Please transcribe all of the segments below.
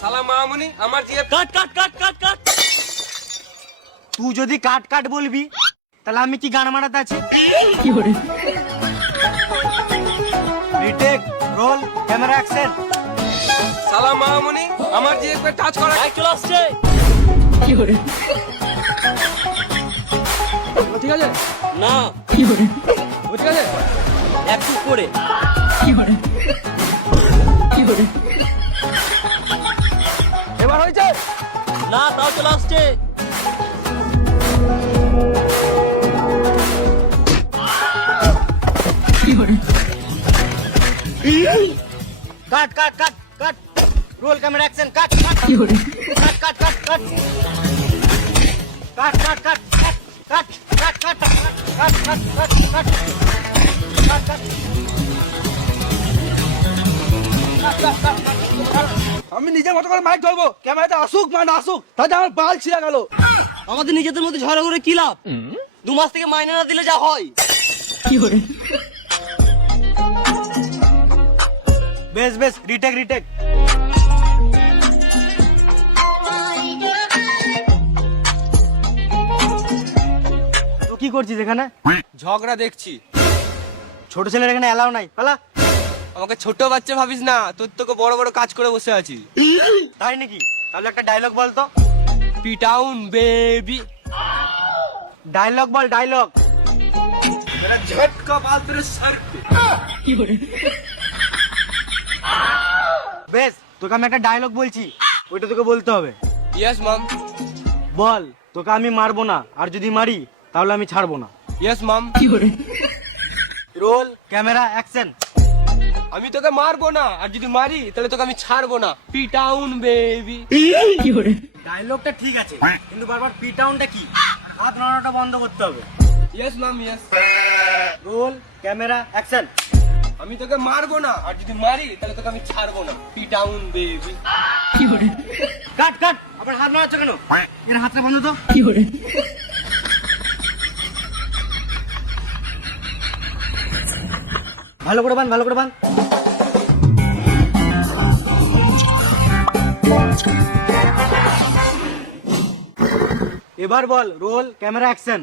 শালা মামুনি আমার জিয়ে কাট কাট কাট কাট কাট। তুই যদি কাট কাট বলবি তাহলে আমি কি গান মারাতে আছি? Retake, roll, camera, action. শালা মামুনি আমার জিয়ে একবার টাচ করা। বাইক চলে আসছে। ও ঠিক আছে না ও ঠিক আছে একটু করে। এবার হয়েছে। না তাও চলে আসছে। কাট কাট কাট কাট, রোল, ক্যামেরা, অ্যাকশন। কাট কাট কাট কাট কাট কাট কাট কাট কাট কাট কাট কাট কাট কাট কাট কাট আমি নিজের মতো করে মাইক ধরবো, ক্যামেরাতে আসুক না আসুক, তাতে আমার বাল ছিঁড়ে গেল। আমাদের নিজেদের মধ্যে ঝগড়া করে কি লাভ? 2 মাস থেকে মাইনে না দিলে যা হয়। বেশ বেশ, রিটেক রিটেক। তো কি করছিস এখানে? ঝগড়া দেখছি। ছোট ছেলের এখানে এলাও নাই, পালা। আমাকে ছোট বাচ্চা ভাবিস না, তোর তোকে বড় বড় কাজ করে বসে আছি। তাই নাকি? তাহলে একটা ডায়লগ বল তো। পিটাউন বেবি। ডায়লগ বল, ডায়লগ। ঝটকা বাল তেরে সর পে। বেশ, তোকে আমি একটা ডায়লগ বলছি, ওইটা তোকে বলতে হবে। ইয়েস মাম। বল, তোকে আমি মারবো না, আর যদি মারি তাহলে আমি ছাড়বো না। Yes ma'am. Roll, camera, action. আমি তোকে মারবো না, আর যদি মারি তাহলে তোকে আমি ছাড়বো না। পিটাউন বেবি। ডায়লগটা ঠিক আছে, কিন্তু বারবার পিটাউনটা কি? হাত নাড়াটা বন্ধ করতে হবে। Yes ma'am yes. Roll, camera, action. আমি তোকে মারবো না, আর যদি মারি তাহলে তোকে আমি ছাড়বো না। পিটাউন বেবি। কাট কাট, আবার হাত নাড়াচ্ছ কেন? এর হাতটা বন্ধ তো। ভালো করে বান, ভালো করে বান। এবার বল, রোল, ক্যামেরা, অ্যাকশন।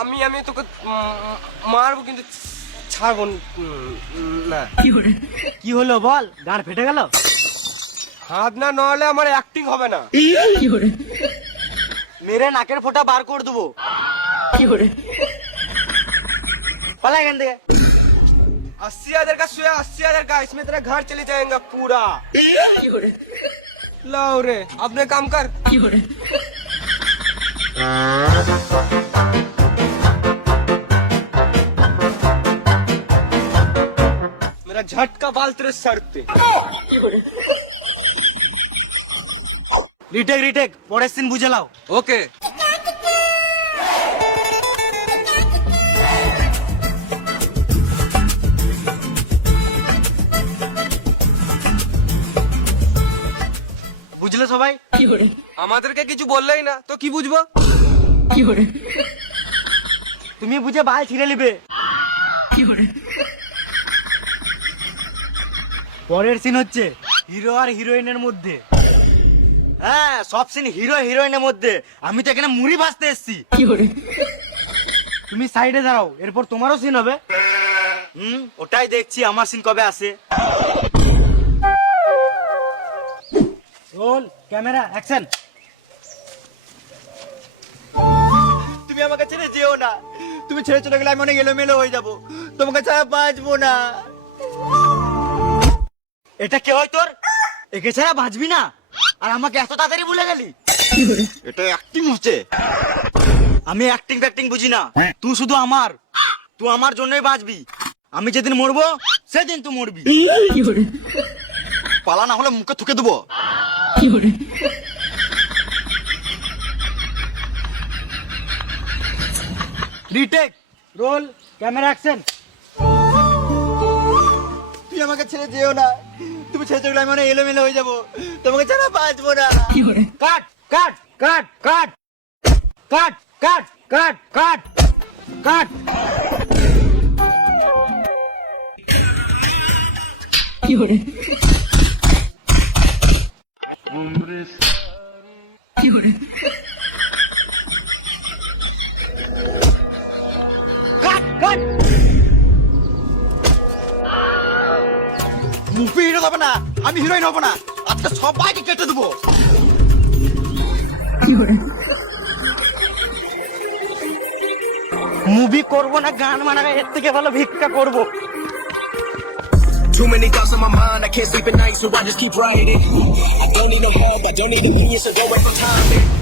আমি আমি তোকে মারবো কিন্তু ছাড়বো না। কি হলো বল, গাঁড় ফেটে গেল? হাত না নড়লে আমার অ্যাক্টিং হবে না। মেরে নাকের ফোঁটা বার করে দেবো। পালা এখান থেকে। 80,000 का सोया 80,000 का, इसमें तेरा घर चले जाएगा पूरा। लाओ रे, अपने काम कर। मेरा झटका बाल तेरे सर पे। রিটেক রিটেক, পরের সিন বুঝে লাও। ओके। বুঝলে সবাই? আমাদেরকে কিছু বললেই না তো কি বুঝবো? তুমি বুঝে বাল ছিঁড়ে নিবে। পরের সিন হচ্ছে হিরো আর হিরোইনের মধ্যে। হ্যাঁ, সব সিন হিরো হিরোইনের মধ্যে। আমি তো এখানে মুড়ি ভাজতে এসেছি। তুমি সাইডে দাঁড়াও, এরপর তোমারও সিন হবে। ওটাই দেখছি আমার সিন কবে আসে। Roll, camera, action. তুমি আমাকে ছেড়ে যেও না, তুমি ছেড়ে চলে গেলে আমি অনেক এলোমেলো হয়ে যাবো, তোমাকে ছাড়া বাঁচবো না। এটা কে হয় তোর? একে ছাড়া বাঁচবি না, আর আমাকে এত তাড়াতাড়ি ভুলে গেলি? এটা অ্যাক্টিং হচ্ছে। আমি অ্যাক্টিং ফ্যাক্টিং বুঝি না, তুই শুধু আমার, তুই আমার জন্যই বাঁচবি। আমি যেদিন মরবো সেদিন তুই মরবি। পালা না হলে মুখে থুকে দেবো। Retake, roll, camera, action. তুই আমাকে ছেড়ে যেও না, তুমি ছেড়ে চলে আমি অনেক এলোমেলো হয়ে যাবো, তোমাকে ছাড়া বাঁচবো না। কাট কাট কাট কাট কাট কাট কাট কাট কাট। মুভি হিরো হবে না, আমি হিরোইন হবো না, আজকে সবাইকে কেটে দেবো। মুভি করবো না, গান মানাবে, এর থেকে ভালো ভিক্ষা করবো। Too many thoughts on my mind, I can't sleep at night, so I just keep writing. I don't need no help, I don't need opinions, so go away from time.